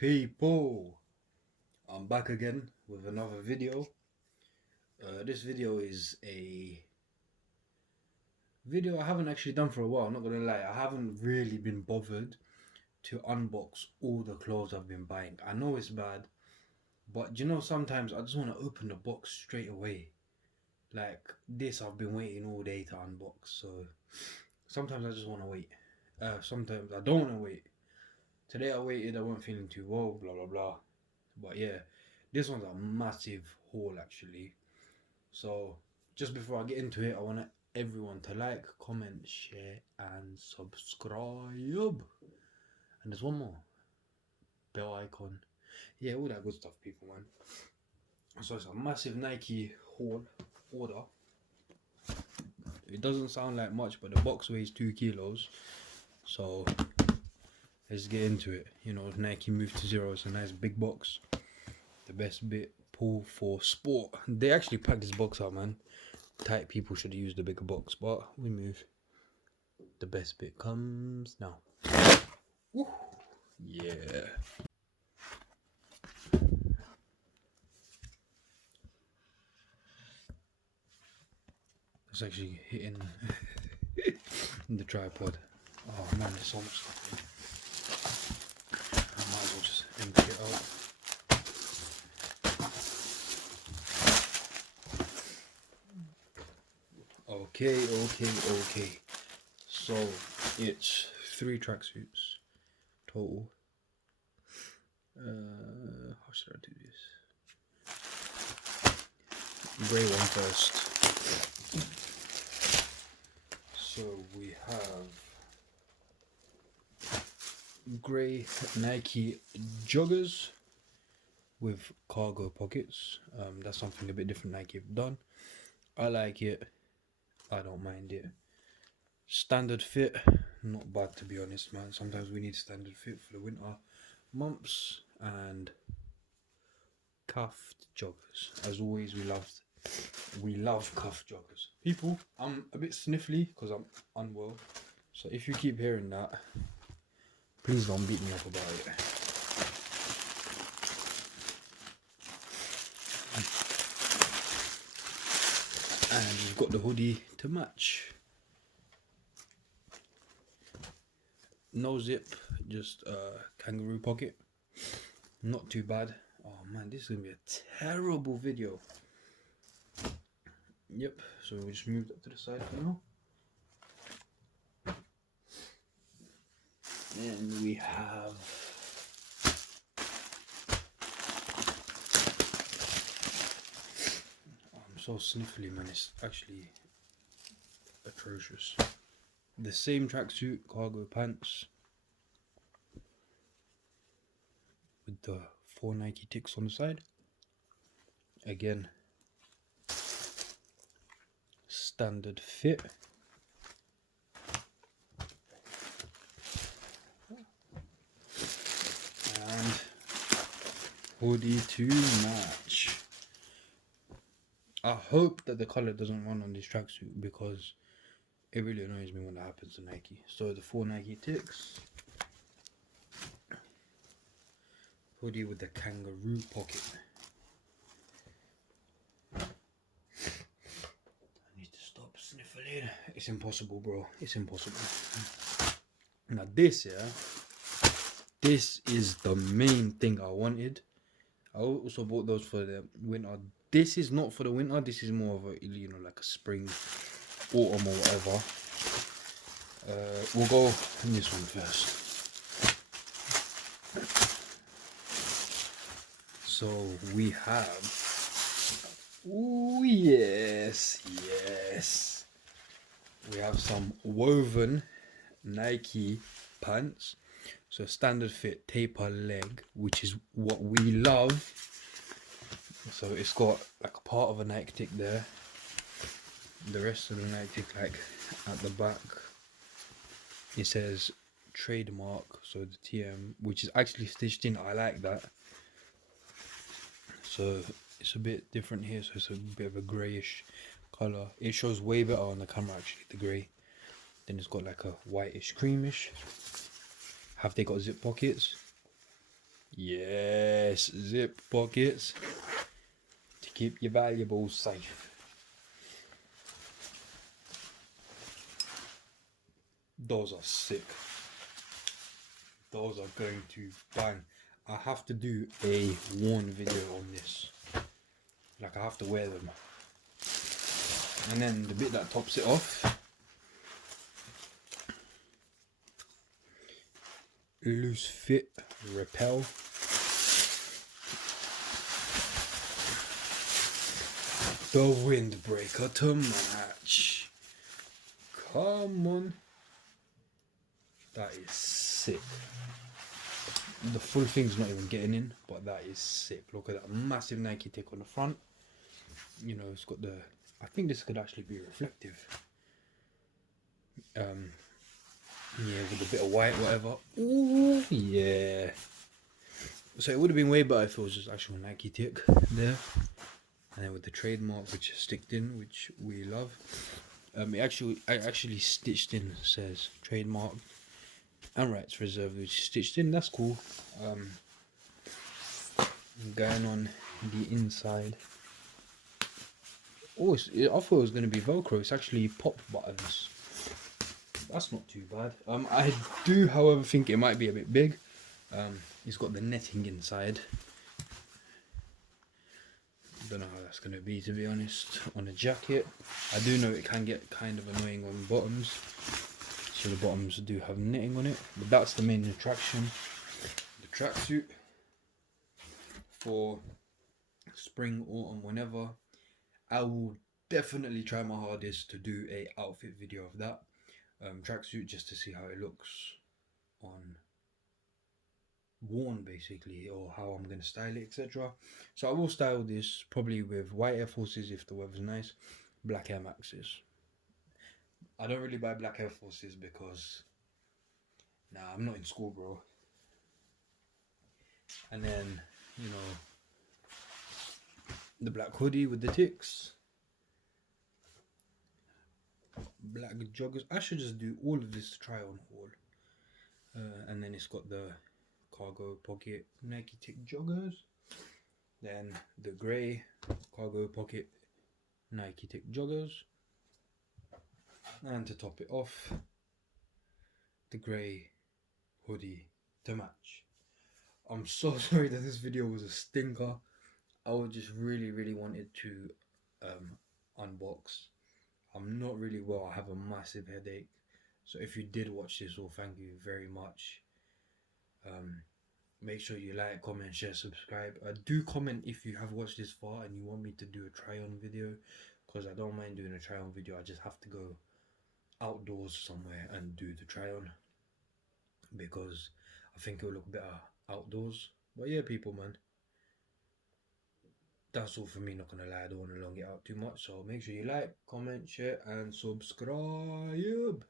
People, I'm back again with another video. This video is a video I haven't actually done for a while, I'm not gonna lie. I haven't really been bothered to unbox all the clothes I've been buying. I know it's bad, but you know, sometimes I just want to open the box straight away. Like this, I've been waiting all day to unbox, so sometimes I just want to wait. Sometimes I don't want to wait. Today I waited, I wasn't feeling too well, blah blah blah. But yeah, this one's a massive haul actually. So just before I get into it, I want everyone to like, comment, share and subscribe. And there's one more. Bell icon. Yeah, all that good stuff, people, man. So it's a massive Nike haul order. It doesn't sound like much, but the box weighs 2 kilos. So let's get into it. You know, Nike Move to Zero. It's a nice big box. The best bit, pull for sport. They actually packed this box out, man. Tight people should have used the bigger box, but we move. The best bit comes now. Woo. Yeah. It's actually hitting the tripod. Oh man, there's so much stuff in. I might as well just empty it out. Okay. So it's 3 tracksuits total. How should I do this? Grey one first. So we have grey Nike joggers with cargo pockets. That's something a bit different Nike have done. I like it. I don't mind it. Standard fit, not bad to be honest, man. Sometimes we need standard fit for the winter months. And cuffed joggers. As always, we love cuff joggers. People, I'm a bit sniffly because I'm unwell. So if you keep hearing that, please don't beat me up about it. And we've got the hoodie to match. No zip, just a kangaroo pocket. Not too bad. Oh man, this is gonna be a terrible video. Yep, so we just moved that to the side for now. And we have I'm so sniffly, man, it's actually atrocious. The same tracksuit, cargo pants with the 4 Nike ticks on the side. Again, standard fit. And hoodie to match. I hope that the color doesn't run on this tracksuit because it really annoys me when that happens to Nike. So the 4 Nike ticks. Hoodie with the kangaroo pocket. I need to stop sniffling. It's impossible, bro. It's impossible. Now this, yeah, this is the main thing I wanted. I also bought those for the winter. This is not for the winter. This is more of a, you know, like a spring, autumn or whatever. We'll go in this one first. So we have, oh yes, we have some woven Nike pants. So standard fit, taper leg, which is what we love. So it's got like a part of a Nike tick there. The rest of the Nike tick like at the back. It says trademark, so the TM, which is actually stitched in. I like that. So it's a bit different here, so it's a bit of a greyish colour. It shows way better on the camera actually, the grey. Then it's got like a whitish creamish. Have they got zip pockets? Yes, zip pockets to keep your valuables safe. Those are sick. Those are going to bang. I have to do a worn video on this. Like, I have to wear them. And then the bit that tops it off, loose fit, repel. The windbreaker to match. Come on. That is sick. The full thing's not even getting in, but that is sick. Look at that massive Nike tick on the front. You know, it's got the... I think this could actually be reflective. Yeah, with a bit of white, whatever. Ooh, yeah. So it would have been way better if it was just actual Nike tick there. And then with the trademark, which is sticked in, which we love. I actually stitched in, says trademark and rights reserved, which is stitched in. That's cool. Going on the inside. Oh, I thought it was going to be Velcro. It's actually pop buttons. That's not too bad. I do, however, think it might be a bit big. It's got the netting inside. Don't know how that's going to be, to be honest, on a jacket. I do know it can get kind of annoying on bottoms. So the bottoms do have netting on it. But that's the main attraction. The tracksuit for spring, autumn, whenever. I will definitely try my hardest to do a outfit video of that. Tracksuit, just to see how it looks on worn, basically, or how I'm going to style it, etc. So I will style this probably with white Air Forces if the weather's nice, black Air Maxes. I don't really buy black Air Forces because I'm not in school, bro. And then, you know, the black hoodie with the ticks, black joggers. I should just do all of this try on haul. And then it's got the cargo pocket Nike tick joggers, then the grey cargo pocket Nike tick joggers, and to top it off, the grey hoodie to match. I'm so sorry that this video was a stinker. I would just really wanted to unbox. I'm not really well. I have a massive headache. So if you did watch this, well, thank you very much. Make sure you like, comment, share, subscribe. Do comment if you have watched this far and you want me to do a try on video, because I don't mind doing a try on video. I just have to go outdoors somewhere and do the try on, because I think it will look better outdoors. But yeah, people, man, that's all for me. Not gonna lie, I don't want to long it out too much. So make sure you like, comment, share, and subscribe.